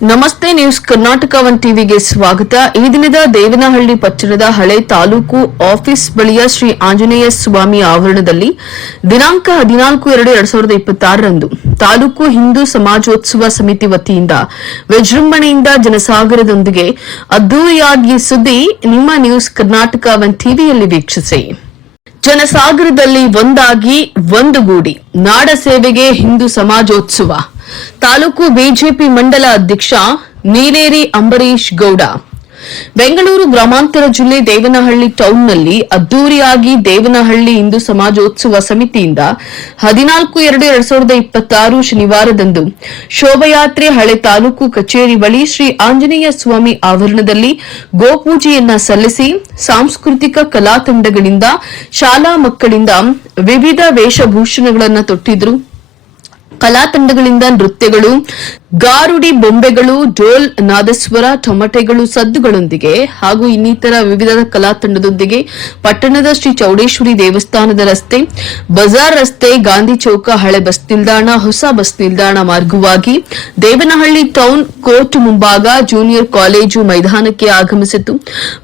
ನಮಸ್ತೆ news Karnataka one ಟಿವಿಗೆ ಸ್ವಾಗತ. ಈ ದಿನದ ದೇವನಹಳ್ಳಿ ಪಟ್ಟಣದ ಹಳೆ ತಾಲೂಕು ಆಫೀಸ್ ಬಳಿಯ ಶ್ರೀ ಆಂಜನೇಯ ಸ್ವಾಮಿ ಆವರಣದಲ್ಲಿ ದಿನಾಂಕ 14/2/2026ರಂದು ತಾಲೂಕು ಹಿಂದೂ ಸಮಾಜೋತ್ಸವ ಸಮಿತಿ ವತಿಯಿಂದ ವಿಜೃಂಭಣೆಯಿಂದ ಜನಸಾಗರದೊಂದಿಗೆ ಅದ್ದೂರಿಯಾಗಿ ಸುದ್ದಿ ನಿಮ್ಮ ನ್ಯೂಸ್ ಕರ್ನಾಟಕ ಒನ್ ಟಿವಿಯಲ್ಲಿ ವೀಕ್ಷಿಸಿ. ಜನಸಾಗರದಲ್ಲಿ ಒಂದಾಗಿ ಒಂದುಗೂಡಿ ನಾಡ ಸೇವೆಗೆ ಹಿಂದೂ ಸಮಾಜೋತ್ಸವ. ತಾಲೂಕು ಬಿಜೆಪಿ ಮಂಡಲ ಅಧ್ಯಕ್ಷ ನೀಲೇರಿ ಅಂಬರೀಶ್ ಗೌಡ. ಬೆಂಗಳೂರು ಗ್ರಾಮಾಂತರ ಜಿಲ್ಲೆ ದೇವನಹಳ್ಳಿ ಟೌನ್ನಲ್ಲಿ ಅದ್ದೂರಿಯಾಗಿ ದೇವನಹಳ್ಳಿ ಹಿಂದೂ ಸಮಾಜೋತ್ಸವ ಸಮಿತಿಯಿಂದ 14/2/2026 ಶನಿವಾರದಂದು ಶೋಭಾಯಾತ್ರೆ ಹಳೆ ತಾಲೂಕು ಕಚೇರಿ ಬಳಿ ಶ್ರೀ ಆಂಜನೇಯ ಸ್ವಾಮಿ ಆವರಣದಲ್ಲಿ ಗೋಪೂಜೆಯನ್ನ ಸಲ್ಲಿಸಿ ಸಾಂಸ್ಕೃತಿಕ ಕಲಾ ತಂಡಗಳಿಂದ ಶಾಲಾ ಮಕ್ಕಳಿಂದ ವಿವಿಧ ವೇಷಭೂಷಣಗಳನ್ನು ತೊಟ್ಟಿದ್ರು. ಕಲಾ ತಂಡಗಳಿಂದ ನೃತ್ಯಗಳು, ಗಾರುಡಿ ಬೊಂಬೆಗಳು, ಡೋಲ್ ನಾದಸ್ವರ, ಟೊಮಟೆಗಳು ಸದ್ದುಗಳೊಂದಿಗೆ ಹಾಗೂ ಇನ್ನಿತರ ವಿವಿಧ ಕಲಾ ತಂಡದೊಂದಿಗೆ ಪಟ್ಟಣದ ಶ್ರೀ ಚೌಡೇಶ್ವರಿ ದೇವಸ್ಥಾನದ ರಸ್ತೆ, ಬಜಾರ್ ರಸ್ತೆ, ಗಾಂಧಿ ಚೌಕ, ಹಳೆ ಬಸ್ ನಿಲ್ದಾಣ, ಹೊಸ ಬಸ್ ನಿಲ್ದಾಣ ಮಾರ್ಗವಾಗಿ ದೇವನಹಳ್ಳಿ ಟೌನ್ ಕೋರ್ಟ್ ಮುಂಭಾಗ ಜೂನಿಯರ್ ಕಾಲೇಜು ಮೈದಾನಕ್ಕೆ ಆಗಮಿಸಿತು.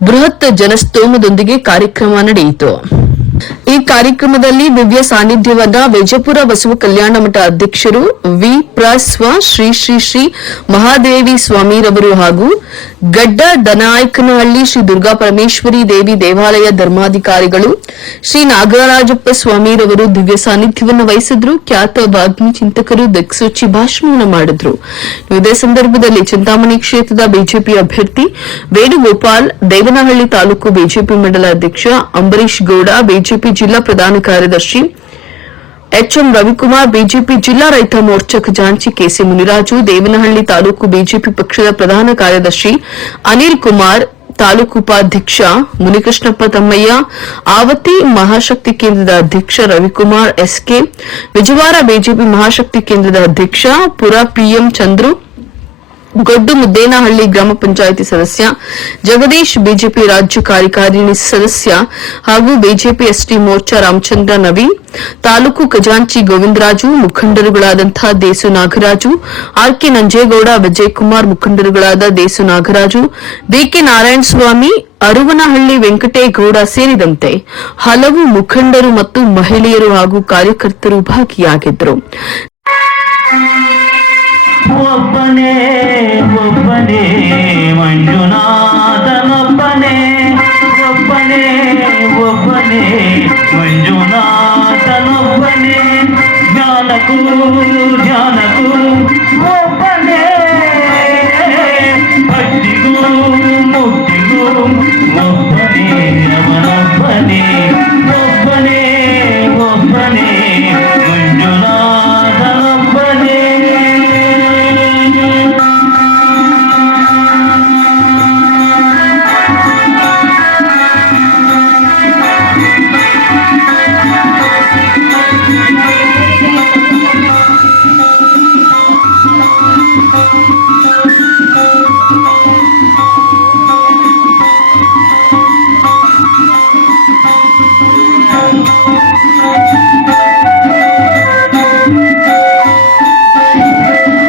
ಬೃಹತ್ ಜನಸ್ತೋಮದೊಂದಿಗೆ ಕಾರ್ಯಕ್ರಮ ನಡೆಯಿತು. ಈ ಕಾರ್ಯಕ್ರಮದಲ್ಲಿ ದಿವ್ಯ ಸಾನ್ನಿಧ್ಯವನ್ನ ವಿಜಯಪುರ ಬಸವ ಕಲ್ಯಾಣ ಮಠ ಅಧ್ಯಕ್ಷರು ವಿ ಪ್ರಸ್ವ ಶ್ರೀ ಶ್ರೀ ಶ್ರೀ ಮಹಾದೇವಿ ಸ್ವಾಮಿರವರು ಹಾಗೂ ಗಡ್ಡ ದನಾಯಕನಹಳ್ಳಿ ಶ್ರೀ ದುರ್ಗಾ ಪರಮೇಶ್ವರಿ ದೇವಿ ದೇವಾಲಯ ಧರ್ಮಾಧಿಕಾರಿಗಳು ಶ್ರೀ ನಾಗರಾಜಪ್ಪ ಸ್ವಾಮಿರವರು ದಿವ್ಯ ಸಾನ್ನಿಧ್ಯವನ್ನು ವಹಿಸಿದ್ರು. ಖ್ಯಾತ ವಾಗ್ಮಿ ಚಿಂತಕರು ದಿಕ್ಸೂಚಿ ಭಾಷಣವನ್ನು ಮಾಡಿದ್ರು. ಇದೇ ಸಂದರ್ಭದಲ್ಲಿ ಚಿಂತಾಮಣಿ ಕ್ಷೇತ್ರದ ಬಿಜೆಪಿ ಅಭ್ಯರ್ಥಿ ವೇಣುಗೋಪಾಲ್, ದೇವನಹಳ್ಳಿ ತಾಲೂಕು ಬಿಜೆಪಿ ಮಂಡಲ ಅಧ್ಯಕ್ಷ ಅಂಬರೀಶ್ ಗೌಡ, ಬಿಜೆಪಿ ಜಿಲ್ಲಾ ಪ್ರಧಾನ ಕಾರ್ಯದರ್ಶಿ ಎಚ್ಎಂ ರವಿಕುಮಾರ್, ಬಿಜೆಪಿ ಜಿಲ್ಲಾ ರೈತ ಮೋರ್ಚಾ ಖಜಾಂಚಿ ಕೆಸಿ ಮುನಿರಾಜು, ದೇವನಹಳ್ಳಿ ತಾಲೂಕು ಬಿಜೆಪಿ ಪಕ್ಷದ ಪ್ರಧಾನ ಕಾರ್ಯದರ್ಶಿ ಅನಿಲ್ ಕುಮಾರ್, ತಾಲೂಕು ಉಪಾಧ್ಯಕ್ಷ ಮುನಿಕೃಷ್ಣಪ್ಪ ತಮ್ಮಯ್ಯ, ಆವತಿ ಮಹಾಶಕ್ತಿ ಕೇಂದ್ರದ ಅಧ್ಯಕ್ಷ ರವಿಕುಮಾರ್ ಎಸ್ಕೆ, ವಿಜಯವಾಡ ಬಿಜೆಪಿ ಮಹಾಶಕ್ತಿ ಕೇಂದ್ರದ ಅಧ್ಯಕ್ಷ ಪುರ ಪಿಎಂ ಚಂದ್ರು, ಗೊಡ್ಡು ಮುದ್ದೇನಹಳ್ಳಿ ಗ್ರಾಮ ಪಂಚಾಯಿತಿ ಸದಸ್ಯ ಜಗದೀಶ್, ಬಿಜೆಪಿ ರಾಜ್ಯ ಕಾರ್ಯಕಾರಿಣಿ ಸದಸ್ಯ ಹಾಗೂ ಬಿಜೆಪಿ ಎಸ್ಟಿ ಮೋರ್ಚಾ ರಾಮಚಂದ್ರ ನವೀನ್, ತಾಲೂಕು ಖಜಾಂಚಿ ಗೋವಿಂದರಾಜು, ಮುಖಂಡರುಗಳಾದಂತಹ ದೇಸು ನಾಗರಾಜು, ಆರ್ಕೆ ನಂಜೇಗೌಡ, ವಿಜಯಕುಮಾರ್, ಮುಖಂಡರುಗಳಾದ ದೇಸು ನಾಗರಾಜು, ಬಿಕೆ ನಾರಾಯಣಸ್ವಾಮಿ, ಅರುವನಹಳ್ಳಿ ವೆಂಕಟೇಗೌಡ ಸೇರಿದಂತೆ ಹಲವು ಮುಖಂಡರು ಮತ್ತು ಮಹಿಳೆಯರು ಹಾಗೂ ಕಾರ್ಯಕರ್ತರು ಭಾಗಿಯಾಗಿದ್ದರು. ಒಬ್ಬನೇ ಒಬ್ಬನೇ ಮಂಜುನಾಥನೊಬ್ಬನೇ, ಒಬ್ಬನೇ ಒಬ್ಬನೇ ಮಂಜುನಾಥನೊಬ್ಬನೇ, ಜ್ಞಾನಕ್ಕೂ ಧ್ಯಾನಕ್ಕೂ ಒಬ್ಬನೇ, ಭಕ್ತಿಗೂ ಮುಕ್ತಿಗೂ ಒಬ್ಬನೇ ಅವನೊಬ್ಬನೇ, ಒಬ್ಬನೇ ಒಬ್ಬನೇ ಮಂಜುನಾಥನೊಬ್ಬನೇ.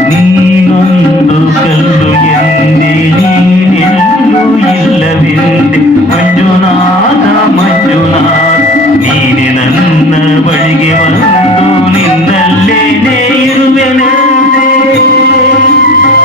ನೀನೊಂದು ಕಲ್ಲು ಎಂದೆ ನೀನೆಲ್ಲೂ ಇಲ್ಲವೆಂದೆ, ಮಂಜುನಾಥ ಮಂಜುನಾಥ ನೀನೆ ನನ್ನ ಬಳಿಗೆ ಬಂದು ನಿನ್ನಲ್ಲೇನೇ ಇರುವೆನೆಂದೆ,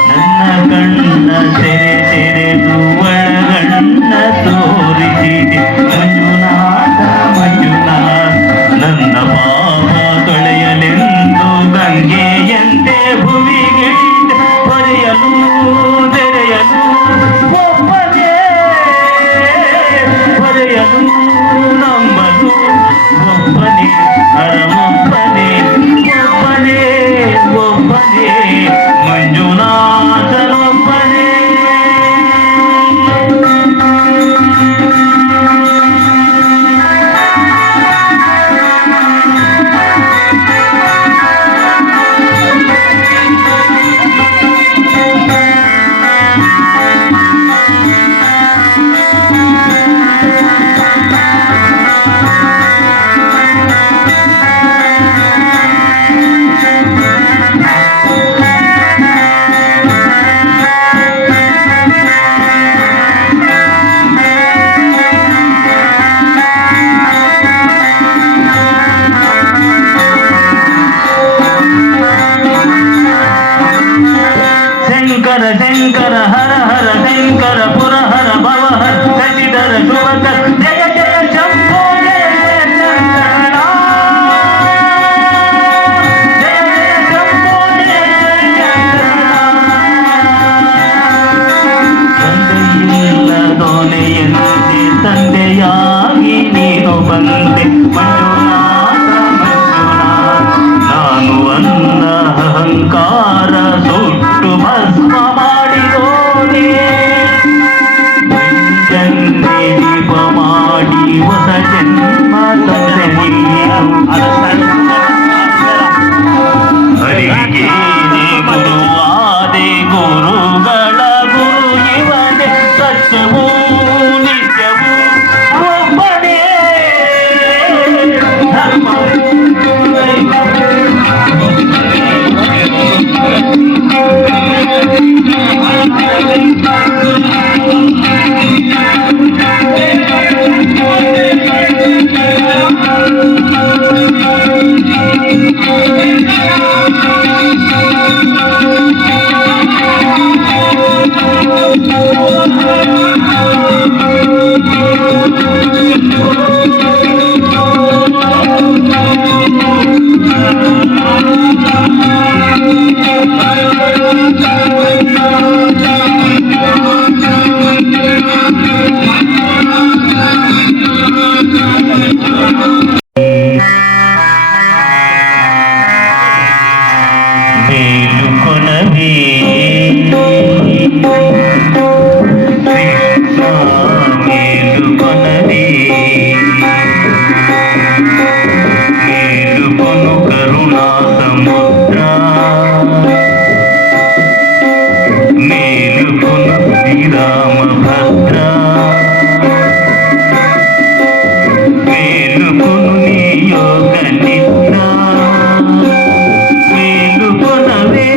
ನನ್ನ ಕಣ್ಣ ಸೆರೆ ಸೆರೆದು ಒಳಗಣ್ಣ ತೋರಿಸಿದೆ, ಮಂಜುನಾಥ ಮಂಜುನಾಥ ನನ್ನ ಪಾಪ ತೊಳೆಯಲೆಂದು ಗಂಗೆಯಂತೆ ಭುವಿಗಿಳಿದ ಹೊರೆಯಲು ತೆರೆಯಲು ಒಬ್ಬನೇ, ಹೊರೆಯಲು ನಂಬಲು ಒಬ್ಬನೇ, ಹರಮೊಬ್ಬನೇ, ಒಬ್ಬನೇ ಒಬ್ಬನೇ ಮಂಜುನಾಥನೊಬ್ಬನೇ. ಶಂಕರ ಶಂಕರ ಹರ ಹರ ಶಂಕರ ಪುರಹರ ಭವಹರ ಶಶಿಧರ ಶುಭಕರ ಜಯ ಜಯ ಶಂಭೋ ಜಯ ಜಯ ಶಂಕರ ಜಯ ಜಯ ಶಂಭೋ ಜಯ ಜಯ ತಂದೆಯಿಲ್ಲ ದೋನೆಯಂತೆ ತಂದೆಯಾಗಿ ನೀನು ಬಂದೆ ಮಂಜುನಾಥ ನಾನು ಅನ್ನ ಅಹಂಕಾರ ಸುಟ್ಟು ಭಸ್ಮ ಮಾಡಿರೋನೆ ಜನ್ಮೆ ದೀಪ ಮಾಡಿ ಹೊಸ ಜನ್ಮ ತಂದೆ ಹರಿಗೆ ಗುರುವಾದೆ ಗುರುಗಳ ಗುರು ಇವನೇ ಸತ್ಯವೂ ನಿತ್ಯವೂ ಒಬ್ಬನೇ మేలుకొనవే మేలుకొనవే మేలుకొను కరుణా సముద్ర మేలుకొను శ్రీరామ భద్ర మేలుకొను నీ యోగ నిద్ర మేలుకొనవే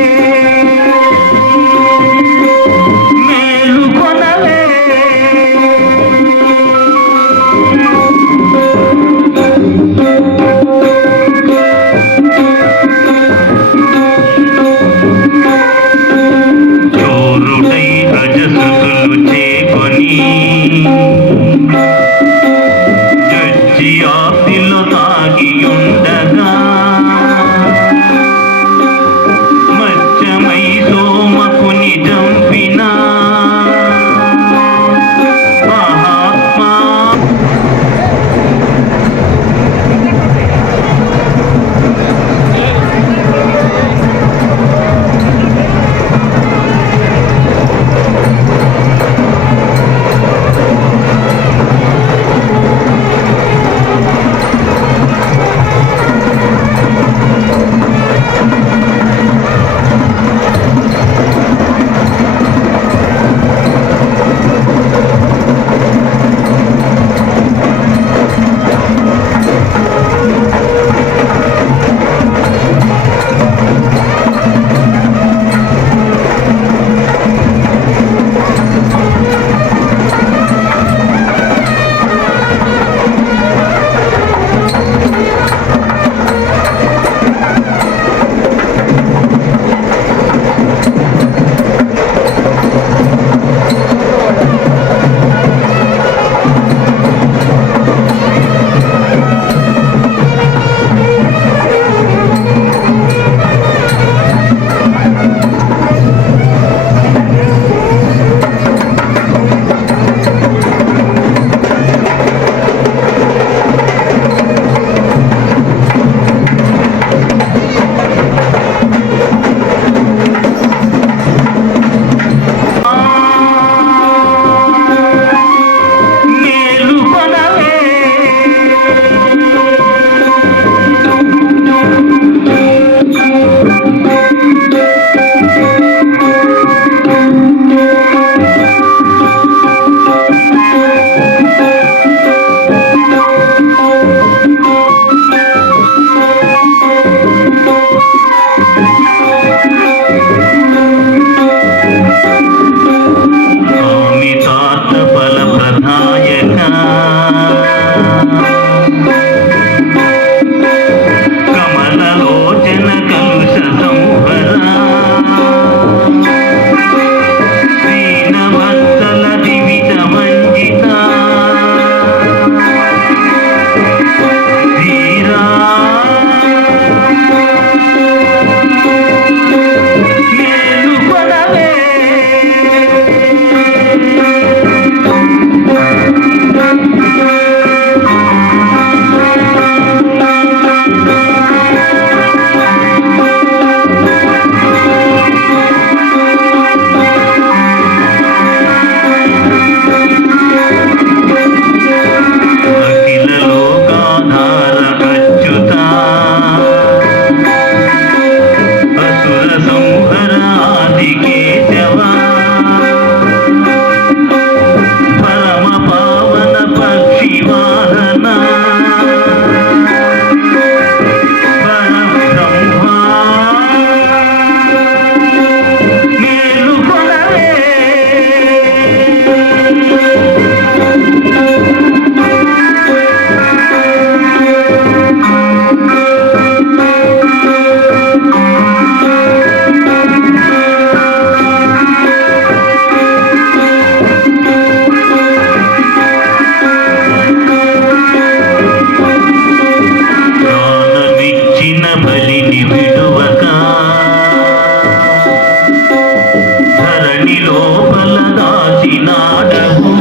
బలదాచినాడవు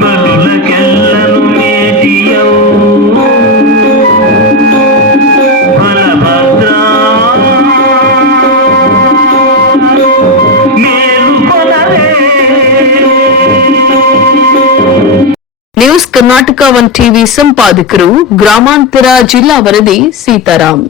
బలులకెల్లను మేటియవు బలభద్రా మేలుకొనవే. ನ್ಯೂಸ್ ಕರ್ನಾಟಕ 1 ಟಿವಿ ಸಂಪಾದಕರು ಗ್ರಾಮಾಂತರ ಜಿಲ್ಲಾ ವರದಿ ಸೀತಾರಾಮ್.